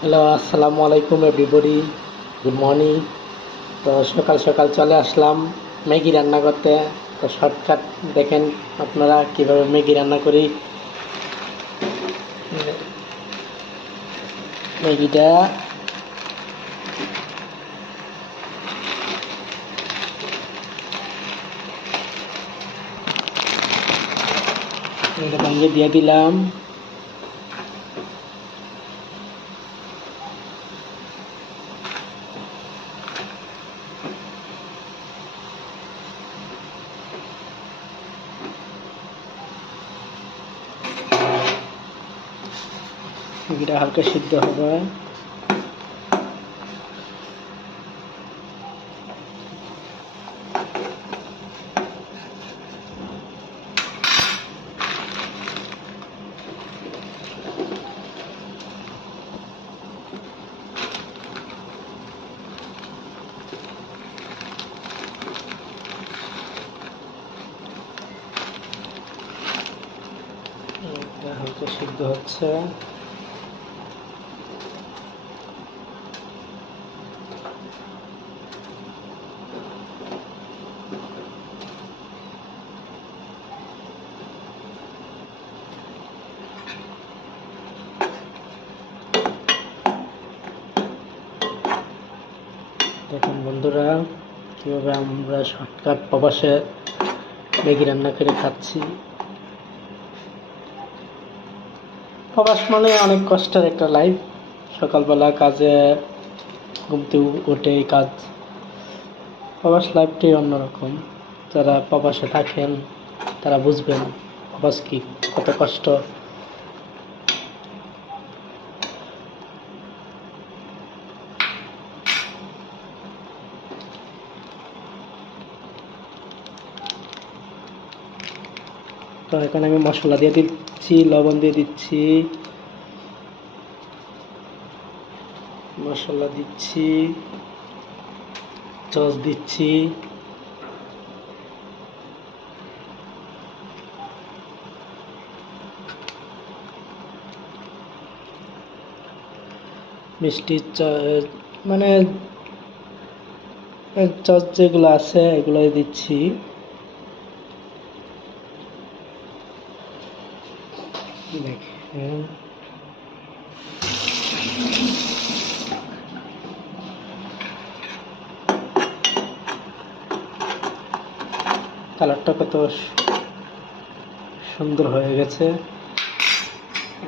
Hello, আসসালামু আলাইকুম everybody. Good morning. তো সকাল সকাল চলে আসলাম ম্যাগি রান্না করতে। তো শর্টকাট দেখেন আপনারা কিভাবে ম্যাগি রান্না করি। ম্যাগিটা ভেঙে দিয়ে দিলাম। ম্যাগিটা হালকা সিদ্ধ হবে। এটা হালকা সিদ্ধ হচ্ছে। দেখুন বন্ধুরা, কীভাবে আমরা শর্টকাট প্রবাসে ম্যাগি রান্না করে খাচ্ছি। প্রবাস মানে অনেক কষ্টের একটা লাইফ। সকালবেলা কাজে ঘুম থেকে উঠে কাজ। প্রবাস লাইফটাই অন্যরকম। যারা প্রবাসে থাকেন তারা বুঝবেন প্রবাস কি, কত কষ্ট। তো এখানে আমি মশলা দিয়ে দিচ্ছি, লবণ দিয়ে দিচ্ছি, মশলা দিচ্ছি, সস দিচ্ছি, মিষ্টি মানে সস যেগুলো আছে এগুলো দিচ্ছি। দেখেন কালারটা কত সুন্দর হয়ে গেছে।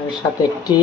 এর সাথে একটি